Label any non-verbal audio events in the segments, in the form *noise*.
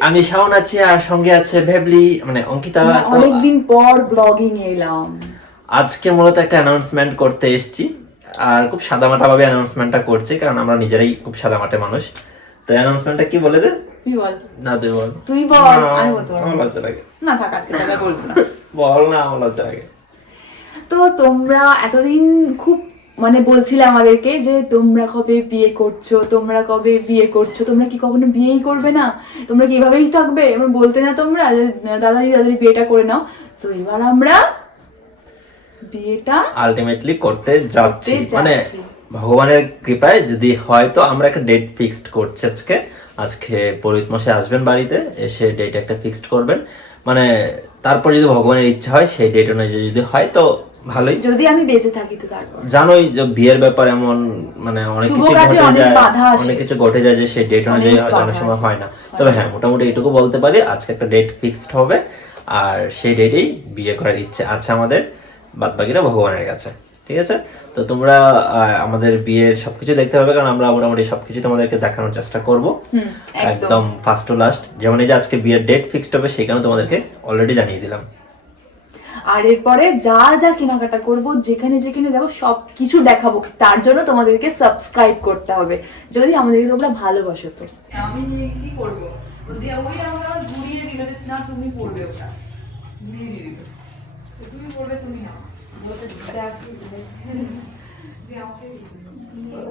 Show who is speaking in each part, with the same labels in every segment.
Speaker 1: আমি শাওন আছি আর সঙ্গে আছে ভেবলি মানে অঙ্কিতা
Speaker 2: অনেকদিন পর ব্লগিং এলাম।
Speaker 1: আজকে মূলত একটা অ্যানাউন্সমেন্ট করতে এসেছি। আর খুব সাদামাটা ভাবে অ্যানাউন্সমেন্টটা করছি কারণ আমরা নিজেরাই খুব সাদামাটে মানুষ। তো অ্যানাউন্সমেন্টটা কি বলে দে?
Speaker 2: তুই বল।
Speaker 1: না তুই বল।
Speaker 2: তুই বল আমি বলতে
Speaker 1: আমার
Speaker 2: না।
Speaker 1: লজ্জা লাগে।
Speaker 2: না থাক আজকে তাহলে বলব না।
Speaker 1: বল না আমার লজ্জা লাগে।
Speaker 2: তো তোমরা এতদিন খুব মানে বলছিলে আমাদেরকে যে তোমরা কবে বিয়ে করছ তোমরা কবে বিয়ে করছ তোমরা কি কখনো বিয়েই করবে না? তোমরা কি এভাবেই থাকবে? এবার বলতে না তোমরা যে দাদাদি দাদাদি বিয়েটা করে নাও। সো এবার আমরা বিয়েটা
Speaker 1: আলটিমেটলি করতে যাচ্ছি। মানে ভগবানের কৃপায় যদি হয় তো আমরা একটা ডেট ফিক্সড করছি আজকে। আজকে পরিত মশাই আসবেন বাড়িতে এসে ডেট একটা ফিক্সড করবেন। মানে তারপর যদি ভগবানের ইচ্ছা হয় সেই ডেট অনুযায়ী যদি হয় তো ভালোই।
Speaker 2: যদি আমি বেঁচে থাকি তো তারপর।
Speaker 1: জানোই যে বিয়ের ব্যাপার এমন মানে অনেক কিছু ঘটে যায় অনেক কিছু ঘটে যায় যে সেই ডেট অনুযায়ী হয়তো অনেক সময় হয় না। তবে হ্যাঁ মোটামুটি এটুকু বলতে পারি আজকে একটা ডেট ফিক্সড হবে আর সেই ডেটেই বিয়ে করার ইচ্ছে আছে আমাদের বাদ বাকিরা ভগবানের কাছে ঠিক আছে? তো তোমরা আমাদের বিয়ের সবকিছু দেখতে হবে কারণ আমরা মোটামুটি সবকিছু তোমাদেরকে দেখানোর চেষ্টা করব।
Speaker 2: একদম।
Speaker 1: ফার্স্ট টু লাস্ট যেমন এই যে আজকে বিয়ের ডেট ফিক্সড হবে সেখানে তোমাদেরকে অলরেডি জানিয়ে দিলাম।
Speaker 2: আর এরপরে যা যা কেনাকাটা করব যেখানে যেখানে যাব সব কিছু দেখাবো। তার জন্য তোমাদেরকে সাবস্ক্রাইব করতে হবে। যদি আমাদেরকে তোমরা ভালোবাসো তো। আমি কি করব? ওই আমাকে আবার ঘুরিয়ে দিল যে না তুমি পড়বে ওটা। ঘুরিয়ে দিল। তুমি পড়বে তুমি না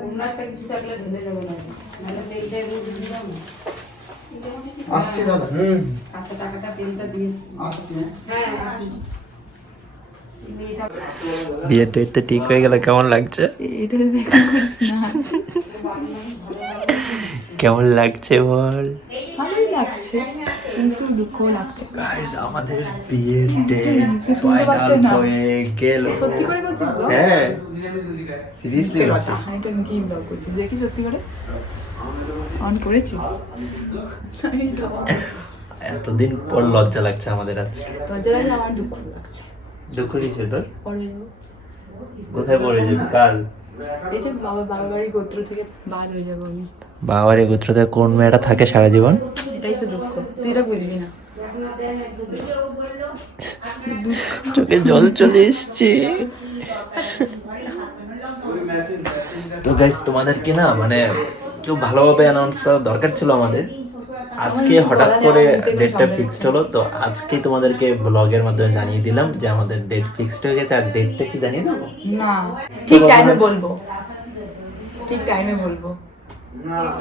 Speaker 3: অন্য একটা কিছু থাকলে ঢেলে দেবো না। নাহলে তেলটা এগুলো ঢেলে দাও না।
Speaker 4: আসছে দাদা।
Speaker 3: আচ্ছা টাকাটা তেলটা দিয়ে
Speaker 4: আসছে
Speaker 3: হ্যাঁ।
Speaker 1: বিয়ের ডেট তো ঠিক হয়ে গেল কেমন লাগছে? কেমন লাগছে বল?
Speaker 2: ভালোই লাগছে কিন্তু দুঃখ লাগছে।
Speaker 1: গাইস আমাদের বিয়ের ডেট হয়ে গেল।
Speaker 2: সত্যি করে বলছিস
Speaker 1: হ্যাঁ। সিরিয়াসলি বলছি
Speaker 2: এটা কি ব্লগ করছিস দেখি সত্যি করে? অন করেছিস?
Speaker 1: এতদিন পর লজ্জা লাগছে আমাদের আজকে।
Speaker 2: লজ্জা লাগলে আমার দুঃখ লাগছে।
Speaker 1: দুঃখ কিসে তোর? কোথায় পড়ে যাবি? কাল?
Speaker 2: এই বাবা বাবা বাড়ি গোত্র থেকে
Speaker 1: বাবার কোন মেয়েটা থাকে সারা জীবন?
Speaker 2: এটাই তো দুঃখ। তুই এটা বুঝবি না।
Speaker 1: চোখে জল চলে এসছে। তো গাইস তোমাদেরকে না মানে কেউ ভালোভাবে অ্যানাউন্স করার দরকার ছিল আমাদের। আজকে হঠাৎ করে ডেটটা ফিক্সড হলো তো আজকে তোমাদেরকে ব্লগের মাধ্যমে জানিয়ে দিলাম যে আমাদের ডেট ফিক্সড হয়ে গেছে আর ডেটটা কি জানিয়ে দেবো?
Speaker 2: না ঠিক টাইমে বলব। ঠিক টাইমে বলব।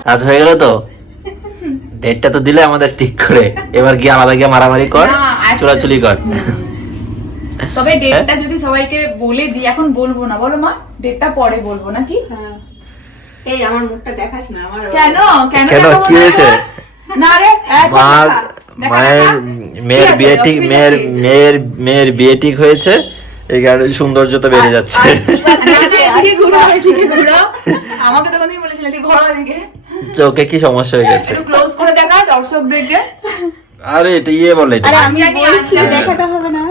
Speaker 1: আজ হয়ে গেল তো? ডেটটা তো দিলে আমাদের ঠিক করে। এবার গিয়ে আলাদা গিয়ে মারামারি কর চুলাচুলি কর। *laughs*
Speaker 2: তবে ডেটটা যদি সবাইকে বলে দিই এখন বলব না। বলো মা ডেটটা পরে বলব নাকি?
Speaker 5: হ্যাঁ। এই আমার মুখটা দেখাস না আমার
Speaker 2: কেন? কেন
Speaker 1: কেন? কি হয়েছে? মা মায়ের মেয়ের বিয়ে ঠিক মেয়ের মেয়ের মেয়ের বিয়ে ঠিক হয়েছে এই কারণে সৌন্দর্যতা বেড়ে যাচ্ছে। *laughs*
Speaker 2: আমাকে বলেছিলে
Speaker 1: চোখে কি সমস্যা হয়ে গেছে?
Speaker 2: ক্লোজ করে দেখা দর্শকদেরকে।
Speaker 1: আরে এটা ইয়ে বলে এটা।
Speaker 5: আমি বলছি। দেখাতে হবে না।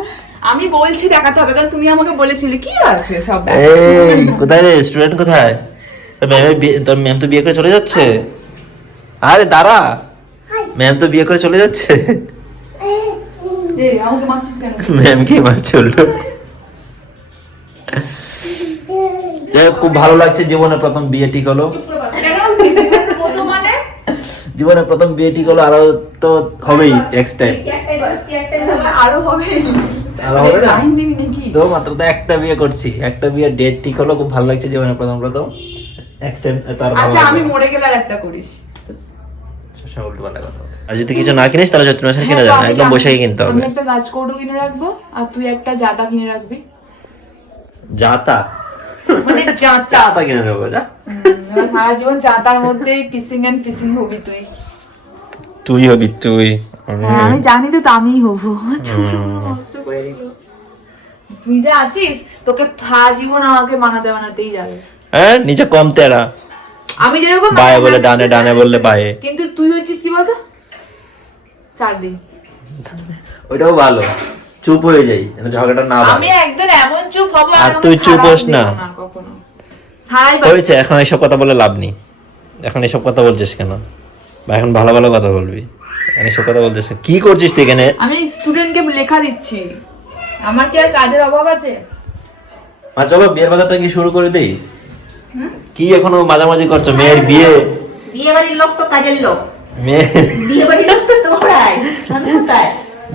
Speaker 2: আমি বলছি দেখাতে হবে কারণ তুমি আমাকে বলেছিলে কি আছে সব
Speaker 1: এই কোথায় রে স্টুডেন্ট কোথায়? তোর ম্যামের বিয়ে তোর ম্যাম তো বিয়ে করে চলে যাচ্ছে। আরে দাঁড়া। ম্যাম তো বিয়ে করে চলে যাচ্ছে?
Speaker 2: এই আমাকে মারছিস
Speaker 1: ম্যাম কি মারছে উল্টো। খুব ভালো লাগছে জীবনে প্রথম বিয়ে ঠিক হলো জীবনে প্রথম বিয়ে ঠিক হলো আরও তো হবেই নেক্সট টাইম
Speaker 2: আরও হবে?
Speaker 1: আরও না? তো মাত্র তো একটা বিয়ে করছি। একটা বিয়ে ডেট ঠিক হলো খুব ভালো লাগছে জীবনে প্রথম প্রথম। নেক্সট টাইম তার
Speaker 2: আচ্ছা আমি মরে গেলে আর একটা করিস।
Speaker 1: উল্টোপাল্টা কথা বলে। আর যদি কিছু না কিনিস তাহলে যত্ন মাসের কিনা
Speaker 2: হ্যাঁ,
Speaker 1: যাবে
Speaker 2: তো
Speaker 1: না।
Speaker 2: আমি-
Speaker 1: একদম কিনতে হবে।
Speaker 2: আমি একটা কিনে রাখব আর তুই একটা জাতা কিনে রাখবি।
Speaker 1: যাতা
Speaker 2: মানে *laughs* জাতা
Speaker 1: কিনে নেব যা।
Speaker 2: এবার সারা জীবন জাতার মধ্যেই পিসিং এন্ড পিসিং হবি তুই।
Speaker 1: তুই হবি তুই।
Speaker 2: আমি জানি তো হব। দিল। তুই যা আছিস তোকে সারা জীবন আমাকে বানাতে বানাতেই যাবে।
Speaker 1: হ্যাঁ নিচে কম তেরা।
Speaker 2: আমি যেরকম
Speaker 1: বায়ে বলে ডানে, ডানে বললে বায়ে।
Speaker 2: কিন্তু তুই হচ্ছিস কি বলতো? চার দিন।
Speaker 1: ওইটাও ভালো। চুপ হয়ে যাই যেন ঝগড়াটা না
Speaker 2: আমি একদম এমন চুপ হব
Speaker 1: আর তুই চুপ হোস না। হয়েছে এখন এইসব কথা বলে লাভ নেই। এখন এসব কথা বলছিস কেন? বা এখন ভালো ভালো কথা বলবি। মানে সব কথা বলতেছে কি করছিস তুই এখানে?
Speaker 2: আমি স্টুডেন্টকে লেখা দিচ্ছি। আমার কি আর কাজের অভাব আছে?
Speaker 1: মা চলো বিয়ের বাজারটা কি শুরু করে দেই? কি এখনও মাঝামাঝি করছ? মেয়ের বিয়ে?
Speaker 5: বিয়ে বাড়ির লোক তো কাজের লোক।
Speaker 1: মেয়ে
Speaker 5: বিয়ে বাড়ির লোক তো তোমরাই।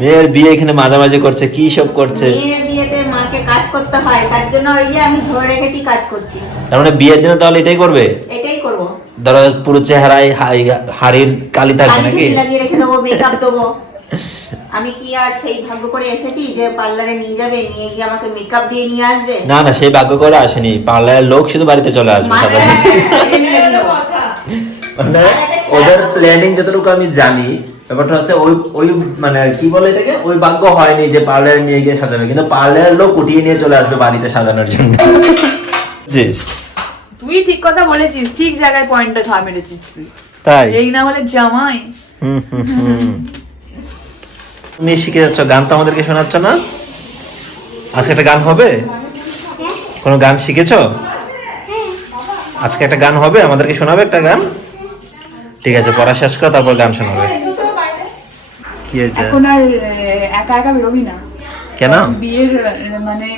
Speaker 1: মেয়ের বিয়ে এখানে মাঝামাঝি করছে কি সব করছে?
Speaker 5: মেয়ের বিয়েতে মাকে কাজ করতে হয় তার জন্য ওই যে আমি ধরে রেখেছি কাজ করছি।
Speaker 1: তার মানে বিয়ের দিনে তাহলে এটাই করবে?
Speaker 5: এটাই করব।
Speaker 1: ধরো পুরো চেহারায় হাড়ির কালি থাকবে নাকি?
Speaker 5: লাগিয়ে রেখে দেবো মেকআপ দেবো। আমি কি আর সেই ভাগ্য করে এসেছি যে পার্লারে নিয়ে যাবে নিয়ে গিয়ে আমাকে মেকআপ দিয়ে নিয়ে আসবে?
Speaker 1: না না সেই ভাগ্য করে আসেনি। পার্লারের লোক শুধু বাড়িতে চলে আসবে।
Speaker 5: কাছে
Speaker 1: মানে *laughs* ওদের প্ল্যানিং যতটুকু আমি জানি ব্যাপারটা হচ্ছে ওই ওই মানে কি বলে এটাকে? ওই ভাগ্য হয়নি যে পার্লারে নিয়ে গিয়ে সাজাবে কিন্তু পার্লারের লোক উঠিয়ে নিয়ে চলে আসবে বাড়িতে সাজানোর জন্য। *laughs* জিস
Speaker 2: তুই ঠিক কথা বলেছিস ঠিক জায়গায় পয়েন্টটা ধর মেরেছিস তুই।
Speaker 1: তাই?
Speaker 2: এই না হলে জামাই।
Speaker 1: হুম, হুম, হুম। তুমি শিখে যাচ্ছ গান তো আমাদেরকে শোনাচ্ছ না? আজকে একটা গান হবে? কোনো গান শিখেছো? আজকে একটা গান হবে আমাদেরকে শোনাবে একটা গান? ঠিক আছে পড়া শেষ করো তারপর গান শোনাবে। কি হয়েছে?
Speaker 2: এখন আর একা একা বেরোবি না।
Speaker 1: কেন?
Speaker 2: বিয়ের মানে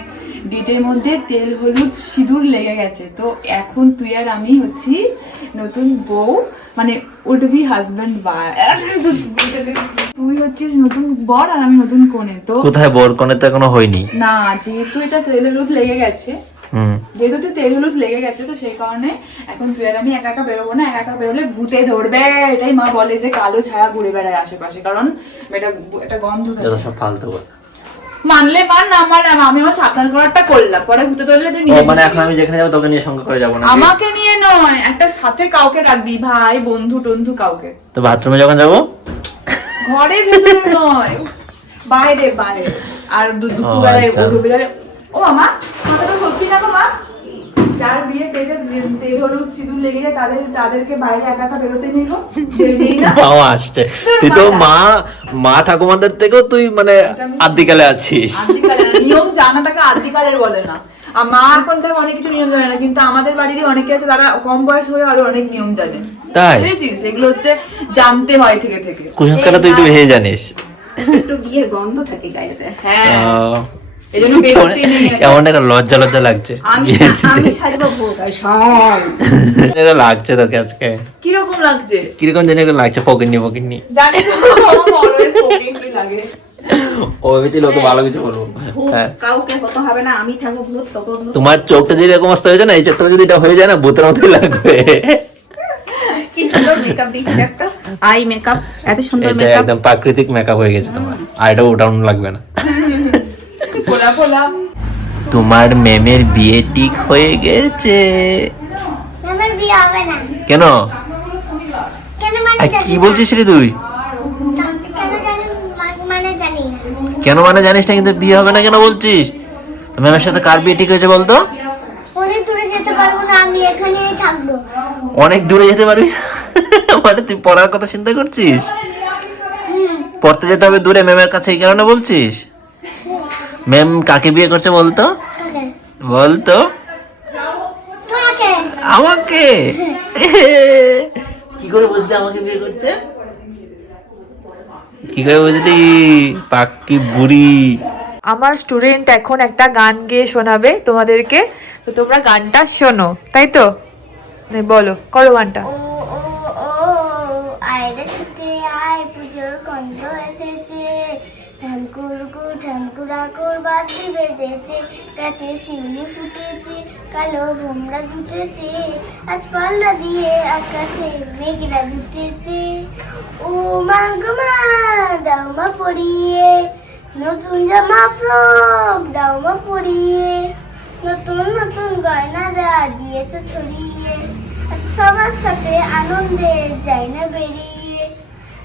Speaker 2: ডেটের মধ্যে তেল হলুদ সিঁদুর লেগে গেছে। তো এখন তুই আর আমি হচ্ছি নতুন বউ। মানে উড বি হাজব্যান্ড তুই হচ্ছিস নতুন বর আর আমি নতুন কোণে তো
Speaker 1: কোথায় বোর কোনে তো এখনও হয়নি?
Speaker 2: না যেহেতু এটা তেল হলুদ লেগে গেছে
Speaker 1: হুম।
Speaker 2: যেহেতু তুই তেল হলুদ লেগে গেছে তো সেই কারণে এখন তুই আর আমি একা একা বেরোবো না একা একা বেরোলে ভূতে ধরবে এটাই মা বলে যে কালো ছায়া ঘুরে বেড়ায় আশেপাশে কারণ এটা একটা গন্ধ থাকে।
Speaker 1: সব ফালতু কথা।
Speaker 2: মানলে মান না মান আমি আমার সাবধান করারটা করলাম পরে ভূতে ধরলে তুই নিজে
Speaker 1: মানে এখন আমি যেখানে যাব তোকে নিয়ে সঙ্গে করে যাব না
Speaker 2: আমাকে নিয়ে নয় একটা সাথে কাউকে রাখবি ভাই বন্ধু টন্ধু কাউকে।
Speaker 1: তো বাথরুমে যখন যাব?
Speaker 2: ঘরের ভেতরে নয় বাইরে বাইরে। আর দুপুরবেলায়
Speaker 1: আচ্ছা।
Speaker 2: দুপুরবেলায় ও আমা সত্যি না মা। যার বিয়ে তেল হলুদ সিঁদুর লেগে যায় তাদের তাদেরকে বাইরে একা একা বেরোতে গো। যেতেই
Speaker 1: আসছে। তুই তো মা মা ঠাকুমাদের থেকেও তুই মানে আদিকালে আছিস।
Speaker 2: নিয়ম জানাটাকে আদিকালের বলে না। আর মা এখন থেকে অনেক কিছু নিয়ম জানে না কিন্তু আমাদের বাড়িরই অনেকে আছে তারা কম বয়স হয়ে আরও অনেক নিয়ম জানে।
Speaker 1: তাই?
Speaker 2: বুঝেছিস? এগুলো হচ্ছে জানতে হয় থেকে থেকে।
Speaker 1: কুসংস্কারটা তুই একটু ভেবে জানিস।
Speaker 5: একটু বিয়ের গন্ধ থাকে গায়েতে
Speaker 2: হ্যাঁ।
Speaker 1: কেমন একটা লজ্জা লজ্জা লাগছে। এটা লাগছে তোকে আজকে।
Speaker 2: কীরকম লাগছে?
Speaker 1: কীরকম জানি একটা লাগছে ফকিরনি ফকিরনি
Speaker 2: জানি লাগে।
Speaker 1: ও ভেবেছিল ওকে ভালো কিছু বলব
Speaker 5: ভূত
Speaker 1: হ্যাঁ।
Speaker 5: কাউকে হতে হবে না আমি থাকব ভূত
Speaker 1: তোমার চোখটা যদি এরকম অবস্থা হয়েছে না এই চোখটা যদি এটা হয়ে যায় না ভূতের মতোই লাগবে।
Speaker 5: কি সুন্দর মেকআপ দিয়েছি একটা। আই মেকআপ এত সুন্দর মেকআপ
Speaker 1: একদম প্রাকৃতিক মেকআপ হয়ে গেছে তোমার। লাগবে না।
Speaker 2: পোলা পোলা
Speaker 1: তোমার মেমের বিয়ে ঠিক হয়ে গেছে।
Speaker 6: আমার বিয়ে হবে না।
Speaker 1: কেন?
Speaker 6: কেন মানে
Speaker 1: কি বলছিস রে তুই
Speaker 6: কেন জানি মা- মানে জানি না
Speaker 1: কেন মানে জানিস না কিন্তু বিয়ে হবে না কেন বলছিস? ম্যামের সাথে কার বিয়ে ঠিক হয়েছে বলতো?
Speaker 6: অনেক দূরে যেতে পারব না আমি এখানেই থাকব।
Speaker 1: অনেক দূরে যেতে পারবি মানে তুই পড়ার কথা চিন্তা করছিস? পড়তে যেতে হবে দূরে ম্যামের কাছে এই কারণে বলছিস? ম্যাম কাকে বিয়ে করছে বলতো? বলতো? আমাকে? কি করে বুঝলি আমাকে বিয়ে করছে? কি করে বুঝলি পাক্কি বুড়ি।
Speaker 2: আমার স্টুডেন্ট এখন একটা গান গেয়ে শোনাবে তোমাদেরকে। তো তোমরা গানটা শোনো তাই তো? বলো করো গানটা।
Speaker 6: ও ও ও আয় রে ছুটে আয় পুজোর গন্ধ এসেছে। ঠাকুরকু ঠাকুরা কুর বাতি বেজেছে, গাছে শিউলি ফুটেছে, কালো ভোমরা জুটেছে, আজ পাল্লা দিয়ে আকাশে মেঘরা জুটেছে। ও মা গো মা পরিয়ে, নতুন জামা ফ্রক দাও মা নতুন নতুন গয়না দা দিয়েছ ছড়িয়ে সবার সাথে আনন্দে যাই না বেরিয়ে।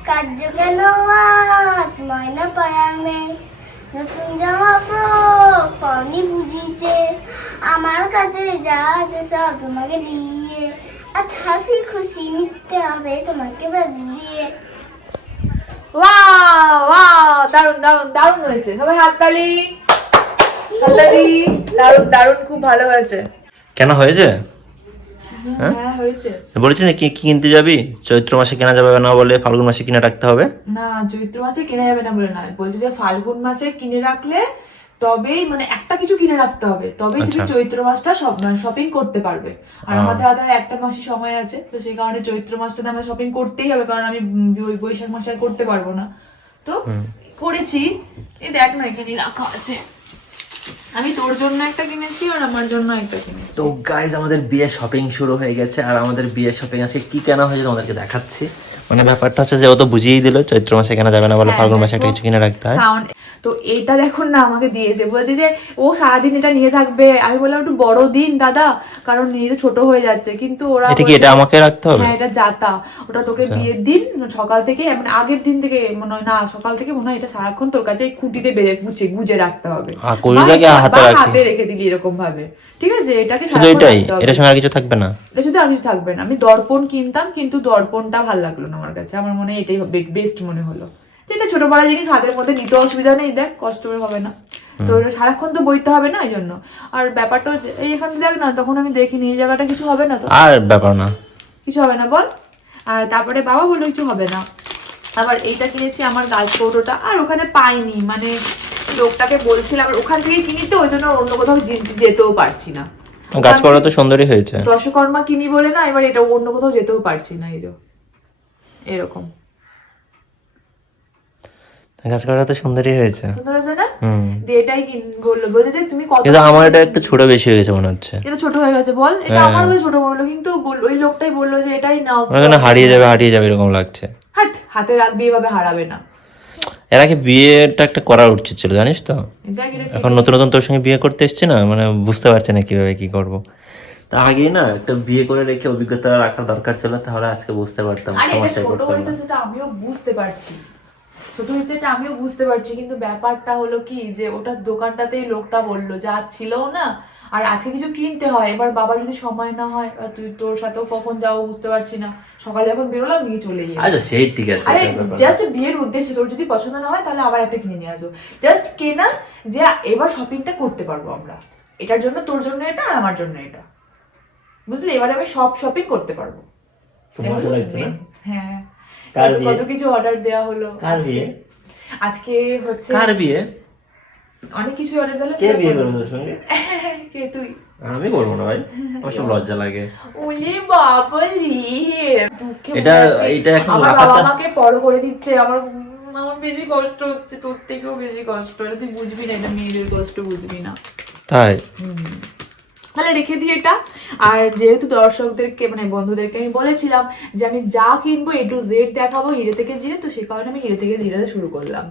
Speaker 6: কার্য কেন আজ? ময়না পাড়ার মেয়ে। নতুন জামা ফ্রক পানি বুঝিছে আমার কাছে যা আছে সব তোমাকে দিয়ে। আজ হাসি খুশি মিথ্যে হবে তোমাকে বাদ দিয়ে
Speaker 2: ওয়াও ওয়াও দারুণ দারুণ দারুণ হয়েছে। সবাই হাততালি হাততালি দারুণ দারুণ খুব ভালো হয়েছে।
Speaker 1: কেন হয়েছে? হ্যাঁ?
Speaker 2: হ্যাঁ হয়েছে।
Speaker 1: বলেছি না কি কিনতে যাবি? চৈত্র মাসে কেনা যাবে না বলে ফাল্গুন মাসে কিনে রাখতে হবে?
Speaker 2: না চৈত্র মাসে কেনা যাবে না বলে নয়। বলছে যে ফাল্গুন মাসে কিনে রাখলে তবেই মানে একটা কিছু কিনে রাখতে হবে। তবেই তুমি
Speaker 1: আচ্ছা।
Speaker 2: চৈত্র মাসটা সব শপিং করতে পারবে। আর আমাদের আর একটা মাসই সময় আছে তো সেই কারণে চৈত্র মাসটাতে আমাদের শপিং করতেই হবে কারণ আমি বৈশাখ মাসে আর করতে পারব না। তো করেছি। এই দেখ না এখানে রাখা আছে। আমি তোর জন্য একটা কিনেছি আর আমার জন্য একটা কিনেছি।
Speaker 1: তো গাইজ আমাদের বিয়ে শপিং শুরু হয়ে গেছে আর আমাদের বিয়ে শপিং আজকে কি কেনা হয়েছে তোমাদেরকে দেখাচ্ছি। মানে ব্যাপারটা হচ্ছে যে ও তো বুঝিয়েই দিল চৈত্র মাসে কেনা যাবে না বলে
Speaker 2: হ্যাঁ,
Speaker 1: ফাল্গুন মাসে একটা কিছু কিনে রাখতে হয়।
Speaker 2: তো এইটা দেখুন না আমাকে দিয়েছে। বলছে যে ও সারাদিন এটা নিয়ে থাকবে। আমি বললাম একটু বড় দিন দাদা। কারণ নিয়ে তো ছোট হয়ে যাচ্ছে। কিন্তু ওরা
Speaker 1: এটা কি এটা আমাকে রাখতে হবে?
Speaker 2: হ্যাঁ এটা জাতা ওটা তোকে বিয়ের দিন সকাল থেকে মানে আগের দিন থেকে মনে হয় না সকাল থেকে মনে হয় এটা সারাক্ষণ তোর কাছে খুঁটিতে বেজে গুছে গুজে রাখতে হবে।
Speaker 1: হাতে রাখি।
Speaker 2: হাতে রেখে দিলি এরকম ভাবে ঠিক আছে? এটাকে
Speaker 1: শুধু এটাই। এটার সঙ্গে আর কিছু থাকবে না?
Speaker 2: এটা শুধু আর কিছু থাকবে না। আমি দর্পণ কিনতাম কিন্তু দর্পণটা ভালো লাগল না আমার কাছে। আমার মনে হয় এটাই বেস্ট মনে হলো। যেটা ছোট বড় জিনিস হাতের মধ্যে নিতে অসুবিধা নেই দেখ কষ্ট হবে না। তো সারাক্ষণ তো বইতে হবে না এই জন্য আর ব্যাপারটা এই এখানে দেখ না তখন আমি দেখিনি এই জায়গাটা কিছু হবে না তো?
Speaker 1: আর ব্যাপার না।
Speaker 2: কিছু হবে না বল। আর তারপরে বাবা বলল কিছু হবে না। আবার এইটা কিনেছি আমার গাছ কৌটোটা আর ওখানে পাইনি মানে লোকটাকে বলছিলাম আর ওখান থেকে কিনি তো ওই জন্য অন্য কোথাও যেতেও পারছি না।
Speaker 1: গাছ করা তো সুন্দরই হয়েছে।
Speaker 2: দশকর্মা কিনি বলে না এবার এটা অন্য কোথাও যেতেও পারছি না এই যে। এরকম।
Speaker 1: গাছ করা তো সুন্দরই হয়েছে।
Speaker 2: সুন্দর হয়েছে না? দিয়ে এটাই কিন বলল। বলছে যে তুমি কত
Speaker 1: কিন্তু আমার এটা একটু ছোট বেশি হয়ে গেছে মনে হচ্ছে।
Speaker 2: এটা ছোট হয়ে গেছে বল। এটা
Speaker 1: হ্যাঁ।
Speaker 2: আমার কাছে ছোট বলল কিন্তু ওই লোকটাই বলল যে এটাই নাও।
Speaker 1: মনে হারিয়ে যাবে হারিয়ে যাবে এরকম লাগছে।
Speaker 2: হাট হাতে রাখবি এভাবে হারাবে না।
Speaker 1: এর আগে বিয়েটা একটা করা উচিত ছিল জানিস তো? এখন নতুন নতুন তোর সঙ্গে বিয়ে করতে এসছি না মানে বুঝতে পারছি না কীভাবে কি করব। তা আগেই না একটা বিয়ে করে রেখে অভিজ্ঞতা রাখার দরকার ছিল তাহলে আজকে বুঝতে পারতাম
Speaker 2: সেটা আমিও বুঝতে পারছি। ছোট হয়েছে এটা আমিও বুঝতে পারছি কিন্তু ব্যাপারটা হলো কি যে ওটার দোকানটাতেই লোকটা বলল যা ছিল না আর আজকে কিছু কিনতে হয় এবার বাবার যদি সময় না হয় আর তুই তোর সাথেও কখন যাব বুঝতে পারছি না সকালে যখন বেরোলাম নিয়ে চলে গিয়ে
Speaker 1: আচ্ছা সেই ঠিক আছে
Speaker 2: আরে। জাস্ট বিয়ের উদ্দেশ্যে তোর যদি পছন্দ না হয় তাহলে আবার একটা কিনে নিয়ে আসো। জাস্ট কেনা যে এবার শপিংটা করতে পারব আমরা। এটার জন্য তোর জন্য এটা আর আমার জন্য এটা। বুঝলি? এবার আমি সব শপিং করতে পারব? হ্যাঁ।
Speaker 1: কার
Speaker 2: কত-
Speaker 1: বিয়ে?
Speaker 2: কত কিছু অর্ডার দেওয়া হলো
Speaker 1: কার
Speaker 2: আজকে।
Speaker 1: বিয়ে?
Speaker 2: আজকে হচ্ছে
Speaker 1: কার বিয়ে?
Speaker 2: অনেক কিছু অর্ডার দিলো
Speaker 1: কে বিয়ে করবে তোর সঙ্গে? *laughs*
Speaker 2: কে তুই?
Speaker 1: আমি করব না ভাই আমার সব *laughs* লজ্জা লাগে।
Speaker 2: ওলে বাবলি দুঃখে
Speaker 1: এটা- এটা এখন
Speaker 2: বাবা আমাকে বড় করে দিচ্ছে আমার আমার বেশি কষ্ট হচ্ছে তোর থেকেও বেশি কষ্ট। তুই বুঝবি না এটা মেয়েদের কষ্ট বুঝবি না।
Speaker 1: তাই?
Speaker 2: তাহলে রেখে দিই এটা। আর যেহেতু দর্শকদেরকে মানে বন্ধুদেরকে আমি বলেছিলাম যে আমি যা কিনবো এ টু জেড দেখাবো হিরে থেকে জিরে, তো সে কারণে আমি হিরে থেকে জিরে শুরু করলাম।